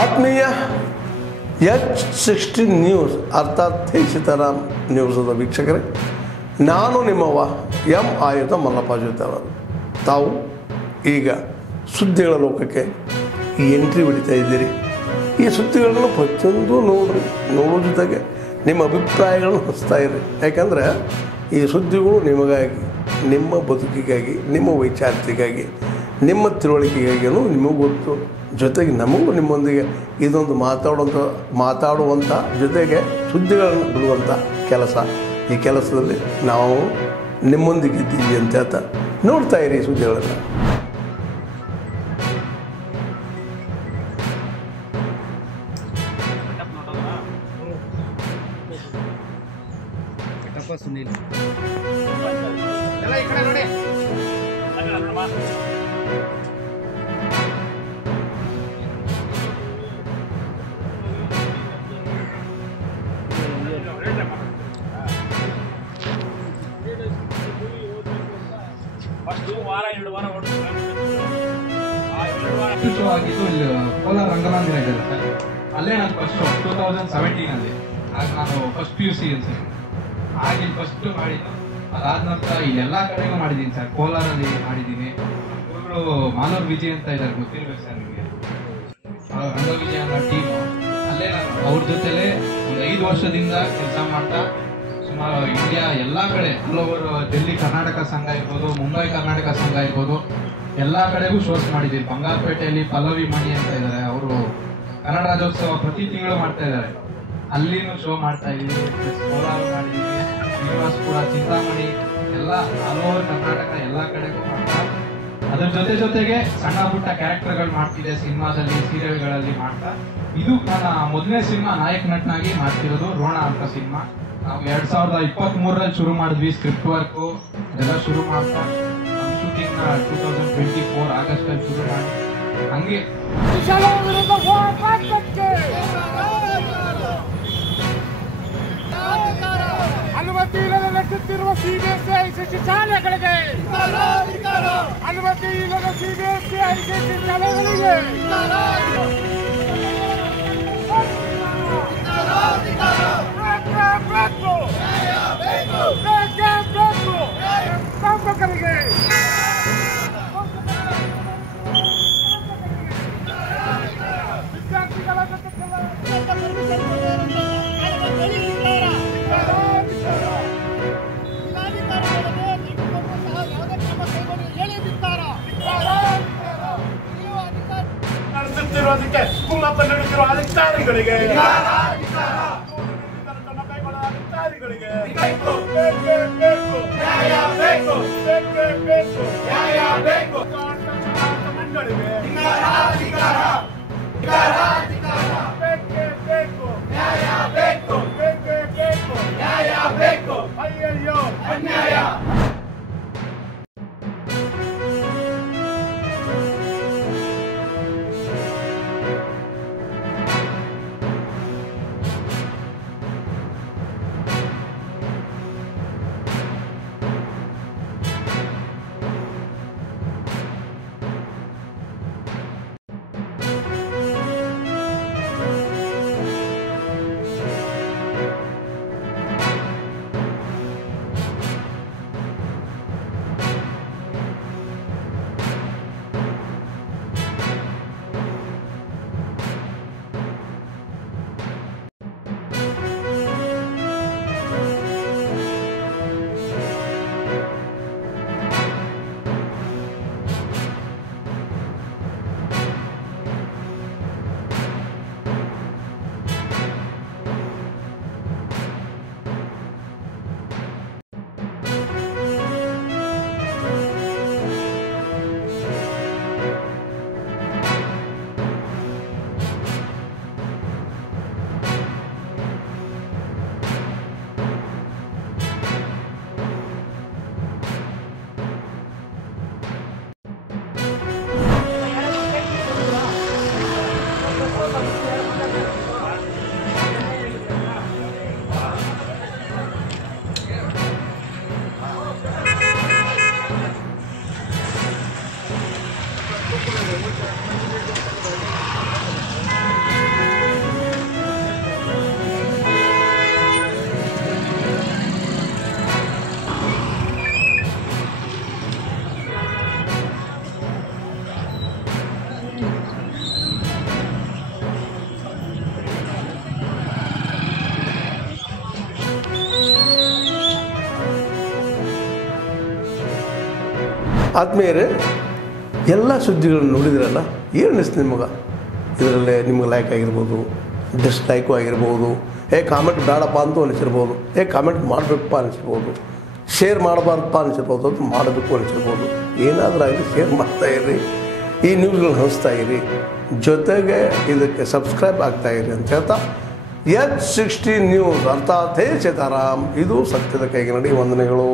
ಆತ್ಮೀಯ H16 news ಅರ್ಥಾತ್ ಸೀತಾರಾಮ್ ನ್ಯೂಸದ ವೀಕ್ಷಕರೇ, ನಾನು ನಿಮ್ಮವ ಎಂ ಆಯುಧ ಮಲ್ಲಪ್ಪ ಜೊತೆವರು. ತಾವು ಈಗ ಸುದ್ದಿಗಳ ಲೋಕಕ್ಕೆ ಎಂಟ್ರಿ ಹೊಡಿತಾ ಇದ್ದೀರಿ. ಈ ಸುದ್ದಿಗಳನ್ನು ಪ್ರತಿಯೊಂದು ನೋಡೋ ಜೊತೆಗೆ ನಿಮ್ಮ ಅಭಿಪ್ರಾಯಗಳನ್ನು ಹಚ್ತಾ ಇರಿ. ಯಾಕಂದರೆ ಈ ಸುದ್ದಿಗಳು ನಿಮಗಾಗಿ, ನಿಮ್ಮ ಬದುಕಿಗಾಗಿ, ನಿಮ್ಮ ವೈಚಾರಿಕೆಗಾಗಿ, ನಿಮ್ಮ ತಿಳುವಳಿಕೆಗಾಗಿಯೂ ನಿಮಗೂ ಗೊತ್ತು. ಜೊತೆಗೆ ನಮಗೂ ನಿಮ್ಮೊಂದಿಗೆ ಇದೊಂದು ಮಾತಾಡುವಂಥ ಜೊತೆಗೆ ಸುದ್ದಿಗಳನ್ನು ಬಿಡುವಂಥ ಕೆಲಸ. ಈ ಕೆಲಸದಲ್ಲಿ ನಾವು ನಿಮ್ಮೊಂದಿಗೆ ಇದ್ದೀವಿ ಅಂತ ಹೇಳ್ತಾ ನೋಡ್ತಾ ಇರಿ ಸುದ್ದಿಗಳನ್ನು. ಸುನೀಲ್ ಶೋ ಆಗಿದ್ದು ಇಲ್ಲಿ ಕೋಲಾರ ರಂಗಮಂದಿರ ಇದೆ ಸರ್. ಅಲ್ಲೇ ನಾನು ಫಸ್ಟ್ 2017 ಆಗ ನಾನು ಫಸ್ಟ್ PUC ಸರ್. ಆಗ ಇಲ್ಲಿ ಫಸ್ಟ್ ಮಾಡಿದ್ದು. ಅದಾದ ನಂತರ ಇಲ್ಲೆಲ್ಲ ಕಡೆಗೂ ಮಾಡಿದ್ದೀನಿ ಸರ್. ಕೋಲಾರಲ್ಲಿ ಮಾಡಿದ್ದೀನಿ. ಗುರುಗಳು ಮಾನವ್ ವಿಜಯ್ ಅಂತ ಇದ್ದಾರೆ, ಗೊತ್ತಿರ್ಬೇಕು ಸರ್ ನಿಮಗೆ. ರಂಗ ವಿಜಯ್ ಅನ್ನೋ ಟೀಮು ಅಲ್ಲೇ ನಾನು ಅವ್ರ ಜೊತೆಲೇ ಒಂದು 5 ವರ್ಷದಿಂದ ಕೆಲಸ ಮಾಡ್ತಾ ಸುಮಾರು ಇಂಡಿಯಾ ಎಲ್ಲ ಕಡೆ ಆಲ್ ಓವರ್ ಡೆಲ್ಲಿ ಕರ್ನಾಟಕ ಸಂಘ ಇರ್ಬೋದು, ಮುಂಬೈ ಕರ್ನಾಟಕ ಸಂಘ ಇರ್ಬೋದು, ಎಲ್ಲ ಕಡೆಗೂ ಶೋಸ್ ಮಾಡಿದ್ದೀವಿ. ಬಂಗಾರಪೇಟೆಯಲ್ಲಿ ಪಲ್ಲವಿ ಮಣಿ ಅಂತ ಇದ್ದಾರೆ, ಅವರು ಕನ್ನಡ ರಾಜ್ಯೋತ್ಸವ ಪ್ರತಿ ತಿಂಗಳು ಮಾಡ್ತಾ ಇದ್ದಾರೆ. ಅಲ್ಲಿನೂ ಶೋ ಮಾಡ್ತಾ ಇದ್ದೀವಿ. ಪ್ಲಸ್ ಕೋಲಾರ ಮಾಡಿದ್ದೀವಿ, ಶ್ರೀನಿವಾಸಪುರ, ಚಿಂತಾಮಣಿ, ಎಲ್ಲ ಆಲ್ ಓವರ್ ಕರ್ನಾಟಕ ಎಲ್ಲ ಕಡೆಗೂ ಮಾಡ್ತಾ, ಅದ್ರ ಜೊತೆಗೆ ಸಣ್ಣ ಪುಟ್ಟ ಕ್ಯಾರೆಕ್ಟರ್ಗಳು ಮಾಡ್ತಿದೆ ಸಿನಿಮಾದಲ್ಲಿ, ಸೀರಿಯಲ್ಗಳಲ್ಲಿ ಮಾಡ್ತಾ. ಇದು ನನ್ನ ಮೊದಲನೇ ಸಿನಿಮಾ ನಾಯಕ ನಟನಾಗಿ ಮಾಡ್ತಿರೋದು ರೋಣ ಅಂತ ಸಿನಿಮಾ. ನಾವು 2023 ಶುರು ಮಾಡಿದ್ವಿ. ಸ್ಕ್ರಿಪ್ಟ್ ವರ್ಕು ಅದೆಲ್ಲ ಶುರು ಮಾಡ್ತಾ ಶೂಟಿಂಗ್ 2024 ಆಗಸ್ಟ್ ಅಲ್ಲಿ ಶುರು ಮಾಡಿ ಹಂಗೆ ಅನುಮತಿ ಇಲ್ಲದೆ ನಡೆಸುತ್ತಿರುವ CBSE ICSE ಶಾಲೆಗಳಿಗೆ, ಅನುಮತಿ ಇಲ್ಲದ CBSE ICSE ಶಾಲೆಗಳಿಗೆ ಶಾಸಕರಿಗೆ ವಿದ್ಯಾರ್ಥಿಗಳ ನಡೆಸುತ್ತಿರುವುದಕ್ಕೆ ಕುಮ್ಮಕ್ಕ ನೀಡುತ್ತಿರುವ ಅಧಿಕಾರಿಗಳಿಗೆ, ಅಯ್ಯಯ್ಯೋ ಅನ್ಯಾಯ. ಆದ್ಮೇಲೆ ಎಲ್ಲ ಸುದ್ದಿಗಳನ್ನು ನೋಡಿದ್ರಲ್ಲ, ಏನು ಅನಿಸ್ತು ನಿಮಗೆ? ಇದರಲ್ಲೇ ನಿಮ್ಗೆ ಲೈಕ್ ಆಗಿರ್ಬೋದು, ಡಿಸ್ಲೈಕು ಆಗಿರ್ಬೋದು, ಕಾಮೆಂಟ್ ಬೇಡಪ್ಪ ಅಂತೂ ಅನಿಸಿರ್ಬೋದು, ಕಾಮೆಂಟ್ ಮಾಡಬೇಕಪ್ಪ ಅನಿಸಿರ್ಬೋದು, ಶೇರ್ ಮಾಡಬಾರ್ದಪ್ಪ ಅನಿಸಿರ್ಬೋದು, ಅದು ಮಾಡಬೇಕು ಅನಿಸಿರ್ಬೋದು. ಏನಾದರೂ ಆಗಲಿ ಶೇರ್ ಮಾಡ್ತಾಯಿರಿ, ಈ ನ್ಯೂಸ್ಗಳನ್ನ ಹಂಚ್ತಾ ಇರಿ, ಜೊತೆಗೆ ಇದಕ್ಕೆ ಸಬ್ಸ್ಕ್ರೈಬ್ ಆಗ್ತಾಯಿರಿ ಅಂತ ಹೇಳ್ತಾ H16 ನ್ಯೂಸ್ ಅರ್ಥಾತ್ ಹೇ ಸೀತಾರಾಮ್, ಇದು ಸತ್ಯದ ಕೈಗೆ ನಡಿ. ವಂದನೆಗಳು.